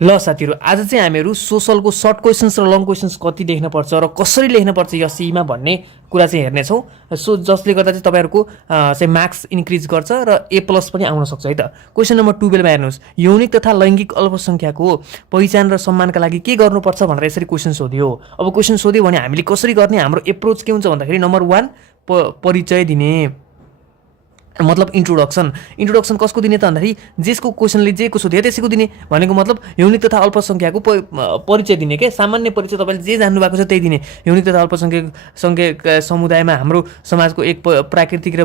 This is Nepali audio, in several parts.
ल साथीहरू, आज चाहिँ हामीहरू सोसलको सर्ट क्वेसन्स र लङ क्वेसन्स कति लेख्नुपर्छ र कसरी लेख्नुपर्छ एससीमा भन्ने कुरा चाहिँ हेर्नेछौँ। सो जसले गर्दा चाहिँ तपाईँहरूको चाहिँ मार्क्स इन्क्रिज गर्छ र ए प्लस पनि आउन सक्छ है त। क्वेसन नम्बर 12मा हेर्नुहोस्, यौनिक तथा लैङ्गिक अल्पसङ्ख्याको पहिचान र सम्मानका लागि के गर्नुपर्छ भनेर यसरी क्वेसन सोध्यो। अब क्वेसन सोध्यो भने हामीले कसरी गर्ने, हाम्रो एप्रोच के हुन्छ भन्दाखेरि नम्बर 1 परिचय दिने, मतलब इन्ट्रोडक्सन कसको दिने त भन्दाखेरि जसको क्वेसनले जे को सोध्यो त्यसैको दिने भनेको मतलब यौनिक तथा अल्पसङ्ख्याको परिचय दिने के सामान्य परिचय तपाईँले जे जान्नु भएको छ त्यही दिने। यौनिक तथा अल्पसङ्ख्यक समुदायमा हाम्रो समाजको एक प्राकृतिक र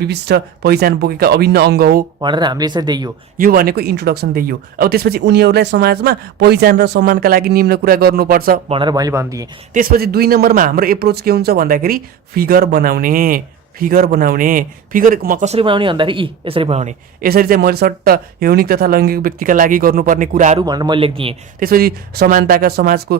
विशिष्ट पहिचान बोकेका अभिन्न अङ्ग हो भनेर हामीले यसरी दिइयो। यो भनेको इन्ट्रोडक्सन दिइयो। अब त्यसपछि उनीहरूलाई समाजमा पहिचान र सम्मानका लागि निम्न कुरा गर्नुपर्छ भनेर मैले भनिदिएँ। त्यसपछि 2 नम्बरमा हाम्रो एप्रोच के हुन्छ भन्दाखेरि फिगर बनाउने फिगर कसरी बनाउने भन्दाखेरि यसरी बनाउने। यसरी चाहिँ मैले सट्ट यौनिक तथा लैङ्गिक व्यक्तिका लागि गर्नुपर्ने कुराहरू भनेर मैले लेखिदिएँ। त्यसपछि समानताका समाजको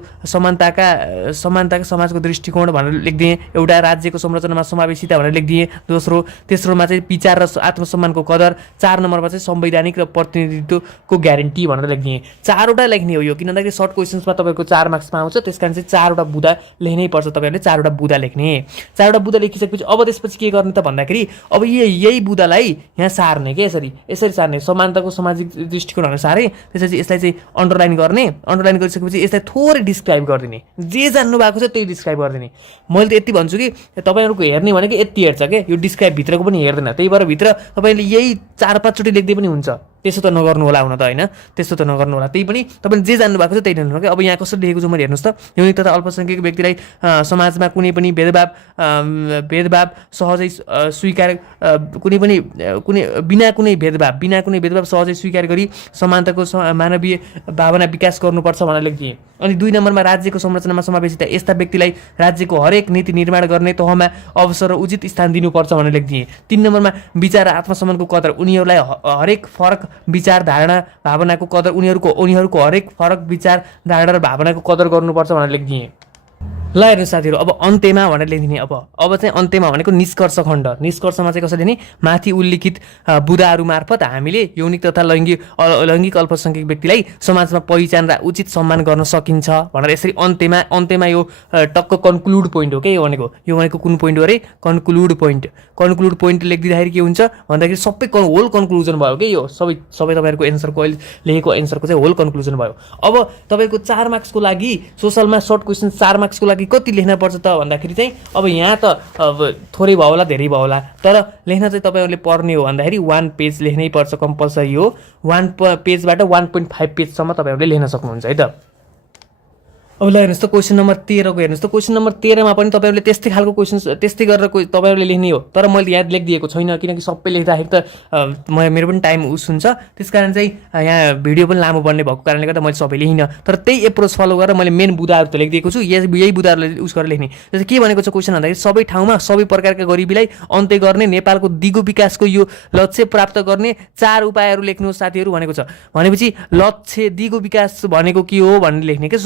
दृष्टिकोण भनेर लेखिदिएँ। एउटा राज्यको संरचनामा समावेशिता भनेर लेखिदिएँ। तेस्रोमा चाहिँ विचार र आत्मसम्मानको कदर। 4 नम्बरमा चाहिँ संवैधानिक र प्रतिनिधित्वको ग्यारेन्टी भनेर लेखिदिएँ। 4वटा लेख्ने हो यो, किन भन्दाखेरि सर्ट क्वेसन्समा तपाईँको 4 मार्क्समा आउँछ। त्यस कारण चाहिँ 4वटा बुँदा लेख्नै पर्छ। तपाईँहरूले 4वटा बुँदा लेख्ने। 4वटा बुँदा लेखिसकेपछि अब त्यसपछि के गर्ने त भन्दाखेरि अब यही बुँदालाई यहाँ सार्ने के यसरी सार्ने। समानताको सामाजिक दृष्टिकोण भनेर सारेँ। त्यसपछि यसलाई चाहिँ अन्डरलाइन गर्ने। अन्डरलाइन गरिसकेपछि यसलाई थोरै डिस्क्राइब गरिदिने, जे जान्नु भएको छ त्यही डिस्क्राइब गरिदिने। मैले त यति भन्छु कि तपाईँहरूको हेर्ने भनेको यति हेर्छ क्या, यो डिस्क्राइब भित्रको पनि हेर्दैन। त्यही भएर भित्र तपाईँले यही 4-5 चोटि लेख्दै पनि हुन्छ। त्यसो त नगर्नु होला हुन त होइन, त्यस्तो त नगर्नु होला। त्यही पनि तपाईँले जे जान्नु भएको छ त्यही लेख्नु क्या। अब यहाँ कसरी लेखेको छु मैले हेर्नुहोस् त, यौनिक तथा अल्पसङ्ख्यक व्यक्तिलाई समाजमा कुनै पनि भेदभाव सहजै स्वीकार बिना कुनै भेदभाव सहजै स्वीकार गरी समानताको मानवीय भावना विकास गर्नुपर्छ भनेर लेखिदिएँ। अनि 2 नम्बरमा राज्यको संरचनामा समावेशिता, यस्ता व्यक्तिलाई राज्यको हरेक नीति निर्माण गर्ने तहमा अवसर र उचित स्थान दिनुपर्छ भनेर लेखिदिएँ। 3 नम्बरमा विचार र आत्मसम्मानको कदर, उनीहरूलाई हरेक फरक विचार धारणा भावनाको कदर, उनीहरूको हरेक फरक विचार धारणा र भावनाको कदर गर्नुपर्छ भनेर लेखिदिएँ। ल हेर्नु साथीहरू, अब अन्त्यमा भनेर लेखिदिने। अब चाहिँ अन्त्यमा भनेको निष्कर्ष खण्ड। निष्कर्षमा चाहिँ कसरी लेख्ने, माथि उल्लिखित बुँदाहरू मार्फत हामीले यौनिक तथा लैङ्गिक अल्पसङ्ख्यक व्यक्तिलाई समाजमा पहिचान र उचित सम्मान गर्न सकिन्छ भनेर यसरी अन्त्यमा यो टक्क कन्क्लुड पोइन्ट हो क्या। यो भनेको कुन पोइन्ट हो अरे, कन्क्लुड पोइन्ट लेखिदिँदाखेरि के हुन्छ भन्दाखेरि सबै होल कन्क्लुजन भयो कि यो सबै तपाईँहरूको एन्सरको अहिले लेखेको एन्सरको चाहिँ होल कन्क्लुजन भयो। अब तपाईँको 4 मार्क्सको लागि सोसलमा सर्ट क्वेसन 4 मार्क्सको लागि कति लेख्न पर्छ त भन्दाखेरि चाहिँ अब यहाँ त अब थोरै भयो होला धेरै भयो होला, तर लेख्न चाहिँ तपाईँहरूले पर्ने हो भन्दाखेरि 1 पेज लेख्नै पर्छ, कम्पलसरी हो। 1 पेजबाट 1.5 पेजसम्म तपाईँहरूले लेख्न सक्नुहुन्छ है त। अब ल हेर्नुहोस् त क्वेसन नम्बर 13को हेर्नुहोस् त। क्वेसन नम्बर 13मा पनि तपाईँहरूले त्यस्तै खालको क्वेसन्स त्यस्तै गरेर तपाईँहरूले लेख्ने हो, तर मैले याद लेखिदिएको छैन किनकि सबै लेख्दाखेरि त मेरो पनि टाइम हुन्छ। त्यस कारण चाहिँ यहाँ भिडियो पनि लामो बन्ने भएको कारणले गर्दा मैले सबै लेखिनँ, तर त्यही एप्रोच फलो गरेर मैले मेन बुँदाहरू त लेखिदिएको छु। यही बुँदाहरूले गरेर लेख्ने। जस्तै के भनेको छ क्वेसन भन्दाखेरि सबै ठाउँमा सबै प्रकारका गरिबीलाई अन्त्य गर्ने, नेपालको दिगो विकासको यो लक्ष्य प्राप्त गर्ने 4 उपायहरू लेख्नुहोस् साथीहरू भनेको छ। भनेपछि लक्ष्य दिगो विकास भनेको के हो भनेर लेख्ने क्या।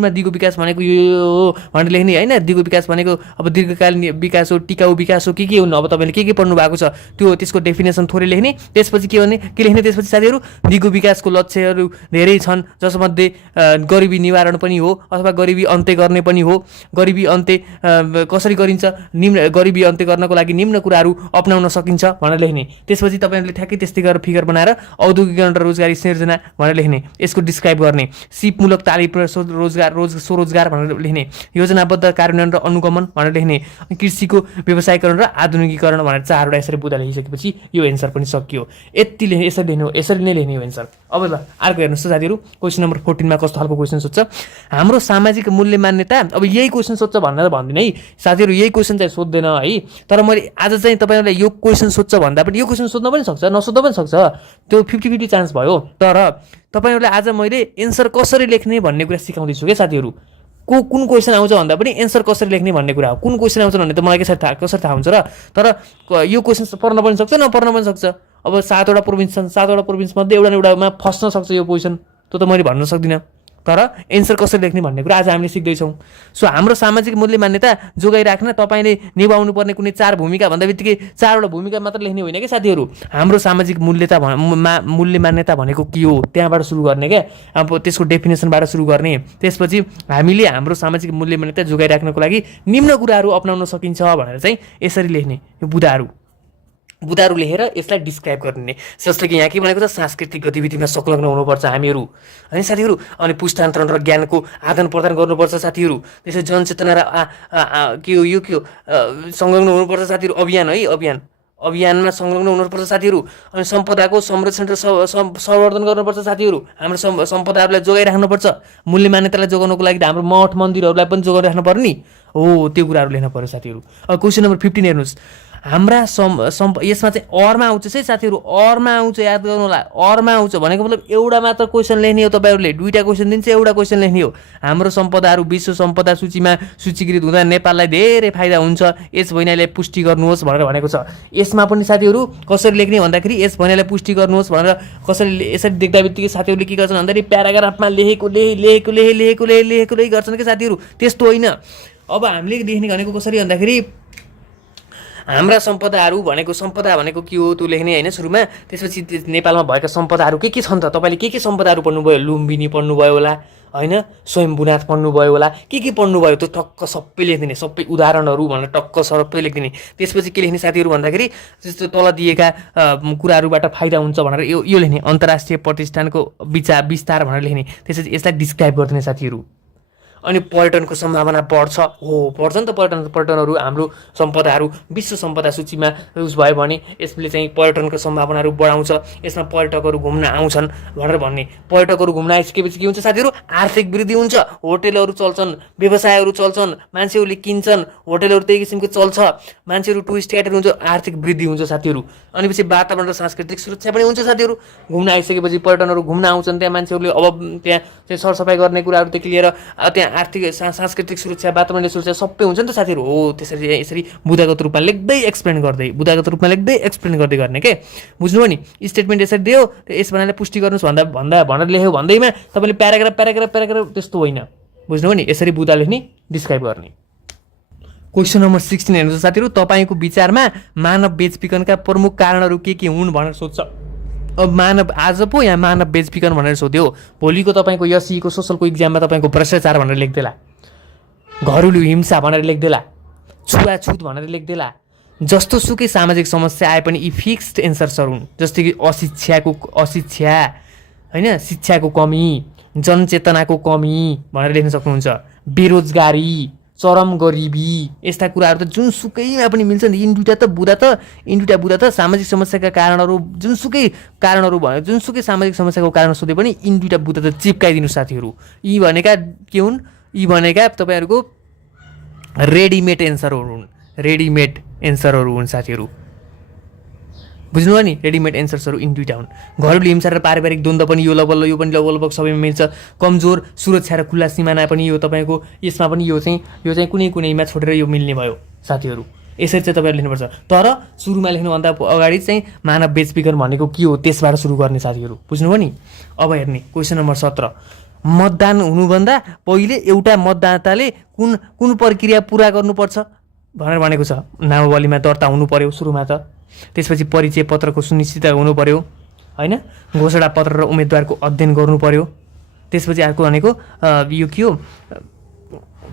सुरुमा दिगो विकास भनेको यो हो भनेर लेख्ने होइन। दिगो विकास भनेको अब दीर्घकालीन विकास हो, टिकाउ विकास हो, के हुनु। अब तपाईँले के पढ्नु भएको छ त्यसको डेफिनेसन थोरै लेख्ने। त्यसपछि के लेख्ने त्यसपछि साथीहरू, दिगो विकासको लक्ष्यहरू धेरै छन् जसमध्ये गरिबी निवारण पनि हो अथवा गरिबी अन्त्य गर्ने पनि हो। गरिबी अन्त्य कसरी गरिन्छ, गरिबी अन्त्य गर्नको लागि निम्न कुराहरू अपनाउन सकिन्छ भनेर लेख्ने। त्यसपछि तपाईँहरूले ठ्याक्कै त्यस्तै गरेर फिगर बनाएर औद्योगिकरण र रोजगारी सिर्जना भनेर लेख्ने, यसको डिस्क्राइब गर्ने। सिपमूलक तालिम र स्वरोजगार भनेर लेख्ने। योजनाबद्ध कार्यान्वयन र अनुगमन भनेर लेख्ने। कृषिको व्यवसायीकरण र आधुनिकीकरण भनेर 4वटा यसरी बुँदा लेखिसकेपछि यो एन्सर पनि सकियो। यसरी नै लेख्ने हो एन्सर। अब ल अर्को हेर्नुहोस् त साथीहरू, क्वेसन नम्बर 14मा कस्तो खालको क्वेसन सोध्छ, हाम्रो सामाजिक मूल्य मान्यता। अब यही क्वेसन सोध्छ भनेर भन्दिनँ है साथीहरू, यही क्वेसन चाहिँ सोध्दैन है। तर मैले आज चाहिँ तपाईँहरूलाई यो क्वेसन सोध्छ भन्दा पनि यो क्वेसन सोध्न पनि सक्छ, नसोध्न पनि सक्छ, त्यो 50-50 चान्स भयो। तर तपाईँहरूलाई आज मैले एन्सर कसरी लेख्ने भन्ने कुरा सिकाउँदैछु क्या साथीहरू। कुन क्वेसन आउँछ भन्दा पनि एन्सर कसरी लेख्ने भन्ने कुरा हो। कुन क्वेसन आउँछ भन्ने त मलाई कसरी थाहा हुन्छ र। तर यो क्वेसन पर्न पनि सक्छ, नपर्न पनि सक्छ। अब 7वटा प्रोभिन्स छन्, 7वटा प्रोभिन्समध्ये एउटामा फस्न सक्छ यो क्वेसन, त्यो त मैले भन्न सक्दिनँ। तर एन्सर कसरी लेख्ने भन्ने कुरा आज हामीले सिक्दैछौँ। सो हाम्रो सामाजिक मूल्य मान्यता जोगाइराख्न तपाईँले निभाउनु पर्ने कुनै 4 भूमिका भन्दा बित्तिकै 4वटा भूमिका मात्र लेख्ने होइन क्या साथीहरू। हाम्रो सामाजिक मूल्य मान्यता भनेको के हो त्यहाँबाट सुरु गर्ने क्या, अब त्यसको डेफिनेसनबाट सुरु गर्ने। त्यसपछि हामीले हाम्रो सामाजिक मूल्य मान्यता जोगाइराख्नको लागि निम्न कुराहरू अपनाउन सकिन्छ भनेर चाहिँ यसरी लेख्ने। यो बुदाहरू लेखेर यसलाई डिस्क्राइब गर्ने। जस्तो कि यहाँ के भनेको छ, सांस्कृतिक गतिविधिमा संलग्न हुनुपर्छ हामीहरू होइन साथीहरू। अनि पुष्टान्तरण र ज्ञानको आदान प्रदान गर्नुपर्छ साथीहरू। त्यसै जनचेतना र के हो यो के हो संलग्न हुनुपर्छ साथीहरू। अभियानमा संलग्न हुनुपर्छ साथीहरू। अनि सम्पदाको संरक्षण र संवर्धन गर्नुपर्छ साथीहरू। हाम्रो सम्पदाहरूलाई जोगाइराख्नुपर्छ। मूल्य मान्यतालाई जोगाउनको लागि त हाम्रो मठ मन्दिरहरूलाई पनि जोगाइराख्नु पर्ने हो। त्यो कुराहरू लेख्न पर्यो साथीहरू। अब क्वेसन नम्बर 15 हेर्नुहोस्। हाम्रा यसमा चाहिँ अरमा आउँछ है साथीहरू, अरमा आउँछ, याद गर्नु होला। अरमा आउँछ भनेको मतलब एउटा मात्र क्वेसन लेख्ने हो तपाईँहरूले। 2टा क्वेसन दिन्छ, एउटा क्वेसन लेख्ने हो। हाम्रो सम्पदाहरू विश्व सम्पदा सूचीमा सूचीकृत हुँदा नेपाललाई धेरै फाइदा हुन्छ, यस भनाइलाई पुष्टि गर्नुहोस् भनेर भनेको छ। यसमा पनि साथीहरू कसरी लेख्ने भन्दाखेरि यस भनाइलाई पुष्टि गर्नुहोस् भनेर कसरी यसरी देख्दा बित्तिकै साथीहरूले के गर्छन् भन्दाखेरि प्याराग्राफमा लेखेको गर्छन् कि साथीहरू। त्यस्तो होइन। अब हामीले लेख्ने भनेको कसरी भन्दाखेरि हाम्रा सम्पदाहरू भनेको के हो त्यो लेख्ने होइन सुरुमा। त्यसपछि नेपालमा भएका सम्पदाहरू के छन् त, तपाईँले के सम्पदाहरू पढ्नुभयो, लुम्बिनी पढ्नुभयो होला होइन, स्वयम्भूनाथ पढ्नुभयो होला, के पढ्नुभयो त्यो टक्क सबै लेखिदिने, सबै उदाहरणहरू भनेर टक्क सबै लेखिदिने। त्यसपछि के लेख्ने साथीहरू भन्दाखेरि जस्तो तल दिएका कुराहरूबाट फाइदा हुन्छ भनेर यो लेख्ने, अन्तर्राष्ट्रिय प्रतिष्ठानको विस्तार भनेर लेख्ने। त्यसपछि यसलाई डिस्क्राइब गरिदिने साथीहरू। अनि पर्यटनको सम्भावना बढ्छ नि त। पर्यटनहरू हाम्रो सम्पदाहरू विश्व सम्पदा सूचीमा उस भयो भने यसले चाहिँ पर्यटनको सम्भावनाहरू बढाउँछ, यसमा पर्यटकहरू घुम्न आउँछन् भनेर भन्ने। पर्यटकहरू घुम्न आइसकेपछि के हुन्छ साथीहरू, आर्थिक वृद्धि हुन्छ, होटेलहरू चल्छन्, व्यवसायहरू चल्छन्, मान्छेहरूले किन्छन्, होटेलहरू त्यही किसिमको चल्छ, मान्छेहरू टुरिस्ट गाइडहरू हुन्छ, आर्थिक वृद्धि हुन्छ साथीहरू। अनि पछि वातावरण र सांस्कृतिक सुरक्षा पनि हुन्छ साथीहरू। घुम्न आइसकेपछि पर्यटनहरू घुम्न आउँछन्, त्यहाँ मान्छेहरूले अब त्यहाँ चाहिँ सरसफाइ गर्ने कुराहरूदेखि लिएर त्यहाँ आर्थिक सांस्कृतिक सुरक्षा, वातावरणीय सुरक्षा सबै हुन्छ नि त साथीहरू। हो त्यसरी यसरी बुदागत रूपमा लेख्दै एक्सप्लेन गर्दै गर्ने के, बुझ्नुभयो नि। स्टेटमेन्ट यसरी दियो, यस भन्नाले पुष्टि गर्नुहोस् भनेर लेख्यो भन्दैमा तपाईँले प्याराग्राफ त्यस्तो होइन, बुझ्नुभयो नि। यसरी बुदा लेख्ने, डिस्क्राइब गर्ने। क्वेसन नम्बर 16 हेर्नुहोस् साथीहरू। तपाईँको विचारमा मानव बेचबिखनका प्रमुख कारणहरू के हुन् भनेर सोध्छ। अब आज पो यहाँ मानव बेचबिखन भनेर सोध्यो, भोलिको तपाईँको यसीको सोसलको इक्जाममा तपाईँको भ्रष्टाचार भनेर लेख्देला, घरेलु हिंसा भनेर लेख्देला, छुवाछुत भनेर लेख्देला। जस्तो सुकै सामाजिक समस्या आए पनि यी फिक्स्ड एन्सर्सहरू हुन्। जस्तै कि अशिक्षा होइन, शिक्षाको कमी, जनचेतनाको कमी भनेर लेख्न सक्नुहुन्छ। बेरोजगारी, चरम गरिबी, यस्ता कुराहरू त जुनसुकैमा पनि मिल्छ नि। यिन दुईटा बुदा त सामाजिक समस्याका कारणहरू, जुनसुकै सामाजिक समस्याको कारण सोधे पनि यिन दुईटा बुदा त चिप्काइदिनु साथीहरू। यी भनेका के हुन्, यी भनेका तपाईँहरूको रेडिमेड एन्सरहरू हुन् साथीहरू, बुझ्नुभयो नि। रेडिमेड एन्सर्सहरू यिन दुईटा हुन्। घरेलु हिंसा र पारिवारिक द्वन्द्व पनि यो पनि लगभग सबैमा मिल्छ। कमजोर सुरक्षा र खुला सिमाना पनि यो तपाईँको यसमा पनि यो चाहिँ कुनैमा छोडेर यो मिल्ने भयो साथीहरू। यसरी चाहिँ तपाईँहरू लेख्नुपर्छ। तर सुरुमा लेख्नुभन्दा अगाडि चाहिँ मानव बेचबिखन भनेको के हो त्यसबाट सुरु गर्ने साथीहरू, बुझ्नुभयो नि। अब हेर्ने क्वेसन नम्बर 17। मतदान हुनुभन्दा पहिले एउटा मतदाताले कुन प्रक्रिया पुरा गर्नुपर्छ भनेर भनेको छ। नामावलीमा दर्ता हुनु पर्यो सुरुमा त, त्यसपछि परिचय पत्रको सुनिश्चित हुनु पर्यो होइन, घोषणा पत्र र उम्मेदवारको अध्ययन गर्नु पर्यो। त्यसपछि अर्को भनेको यो के हो,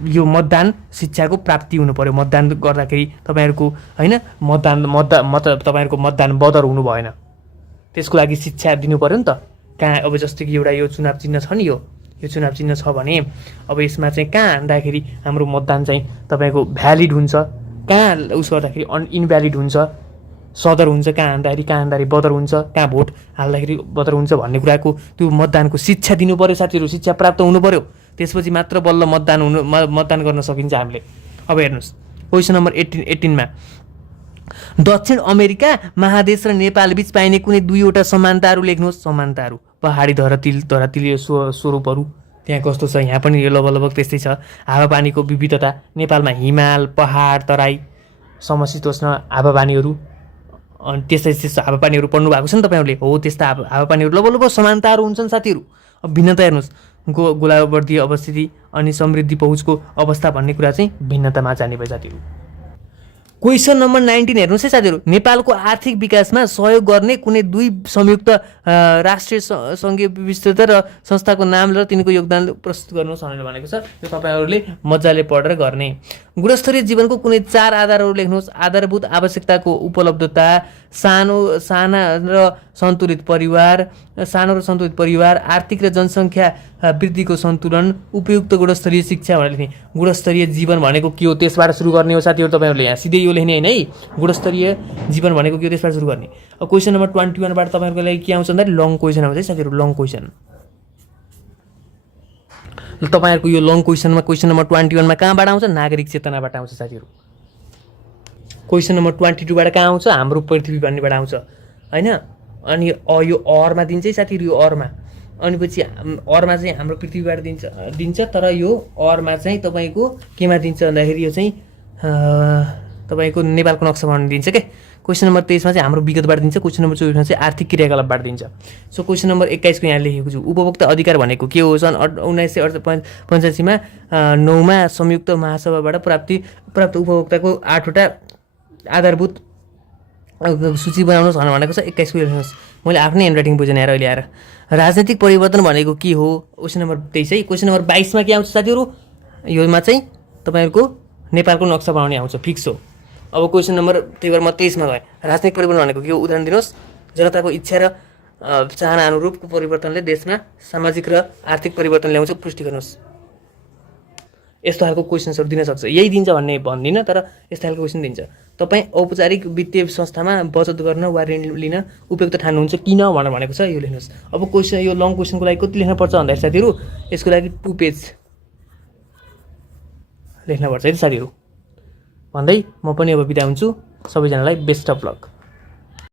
यो मतदान शिक्षाको प्राप्ति हुनु पर्यो। मतदान गर्दाखेरि तपाईँहरूको होइन तपाईँहरूको मतदान बदर हुनु भएन, त्यसको लागि शिक्षा दिनु पर्यो नि त। कहाँ अब जस्तो कि एउटा यो चुनाव चिन्ह छ नि, यो चुनाव चिन्ह छ भने अब यसमा चाहिँ कहाँ हान्दाखेरि हाम्रो मतदान चाहिँ तपाईँको भ्यालिड हुन्छ, कहाँ उस गर्दाखेरि इनभ्यालिड हुन्छ, सदर हुन्छ, कहाँ हान्दाखेरि बदर हुन्छ, कहाँ भोट हाल्दाखेरि बदर हुन्छ भन्ने कुराको त्यो मतदानको शिक्षा दिनु पर्यो साथीहरू, शिक्षा प्राप्त हुनु पर्यो। त्यसपछि मात्र बल्ल मतदान गर्न सकिन्छ हामीले। अब हेर्नुहोस् क्वेसन नम्बर 18मा दक्षिण अमेरिका महादेश र नेपाल बीच पाइने कुनै दुईवटा समानताहरू लेख्नुहोस्। समानताहरू, पहाडी धरातलीय स्वरूपहरू त्यहाँ कस्तो छ, यहाँ पनि यो लगभग त्यस्तै छ। हावापानीको विविधता, नेपालमा हिमाल, पहाड, तराई, समशीतोष्ण हावापानीहरू, अनि त्यस्तै हावापानीहरू पढ्नु भएको छ नि तपाईँहरूले। हो त्यस्ता हावापानीहरू लगभग समानताहरू हुन्छन् साथीहरू। अब भिन्नता हेर्नुहोस्, गोलावर्तीय अवस्थिति अनि समृद्धि पहुँचको अवस्था भन्ने कुरा चाहिँ भिन्नतामा जाने भयो साथीहरू। क्वेसन नम्बर 19 हेर्नुहोस् है साथीहरू, नेपालको आर्थिक विकासमा सहयोग गर्ने कुनै दुई संयुक्त राष्ट्रिय सङ्घीय विस्तृत र संस्थाको नाम र तिनको योगदान प्रस्तुत गर्नुहोस् भनेर भनेको छ। यो तपाईँहरूले मजाले पढेर गर्ने। गुणस्तरीय जीवनको कुनै 4 आधारहरू लेख्नुहोस्। आधारभूत आवश्यकताको उपलब्धता, साना र सन्तुलित परिवार, आर्थिक र जनसङ्ख्या वृद्धिको सन्तुलन, उपयुक्त गुणस्तरीय शिक्षा भनेर लेख्ने। गुणस्तरीय जीवन भनेको के हो त्यसबाट सुरु गर्ने हो साथीहरू। तपाईँहरूले यहाँ सिधै यो लेख्ने होइन है, गुणस्तरीय जीवन भनेको के हो त्यसबाट सुरु गर्ने। अब क्वेसन नम्बर 21 बाट तपाईँहरूको लागि के आउँछ भन्दाखेरि लङ क्वेसन आउँछ है साथीहरू, लङ क्वेसन। तपाईँहरूको यो लङ क्वेसनमा क्वेसन नम्बर 21 मा कहाँबाट आउँछ? नागरिक चेतनाबाट आउँछ साथीहरू। क्वेसन नम्बर 22 बाट कहाँ आउँछ? हाम्रो पृथ्वी भन्नेबाट आउँछ होइन। अनि यो अरमा दिन्छ है साथीहरू, यो अरमा। अनि पछि अरमा चाहिँ हाम्रो पृथ्वीबाट दिन्छ तर यो अरमा चाहिँ तपाईँको केमा दिन्छ भन्दाखेरि यो चाहिँ तपाईँको नेपालको नक्सा बनाउन दिन्छ के। क्वेसन नम्बर 23 मा चाहिँ हाम्रो विगतबाट दिन्छ। क्वेसन नम्बर 24 मा चाहिँ आर्थिक क्रियाकलापबाट दिन्छ। सो क्वेसन नम्बर 21 को यहाँ लेखेको छु। उपभोक्ता अधिकार भनेको के हो? सन् 1985 मा 9 मा संयुक्त महासभाबाट प्राप्त उपभोक्ताको 8 वटा आधारभूत सूची बनाउनुहोस् भनेको छ। 21 को लेख्नुहोस्। मैले आफ्नै ह्यान्डराइटिङ बुझेन यार अहिले आएर। राजनीतिक परिवर्तन भनेको के हो? क्वेसन नम्बर 23 है। क्वेसन नम्बर 22 मा के आउँछ साथीहरू? योमा चाहिँ तपाईँहरूको नेपालको नक्सा बनाउने आउँछ, फिक्स हो। अब क्वेसन नम्बर 23 मा गए। राजनीतिक परिवर्तन भनेको के हो? उदाहरण दिनुहोस्। जनताको इच्छा र चाहना अनुरूपको परिवर्तनले देशमा सामाजिक र आर्थिक परिवर्तन ल्याउँछ, पुष्टि गर्नुहोस्। यस्तो खालको क्वेसन्सहरू दिन सक्छ। यही दिन्छ भन्ने भन्दिनँ तर यस्तो खालको क्वेसन दिन्छ। तपाईँ औपचारिक वित्तीय संस्थामा बचत गर्न वा ऋण लिन उपयुक्त ठान्नुहुन्छ किन भनेर भनेको छ, यो लेख्नुहोस्। अब क्वेसन यो लङ क्वेसनको लागि कति लेख्नुपर्छ भन्दाखेरि साथीहरू यसको लागि 2 पेज लेख्नुपर्छ है साथीहरू। भन्दै म पनि अब बिदा हुन्छु। सबैजनालाई बेस्ट अफ लक।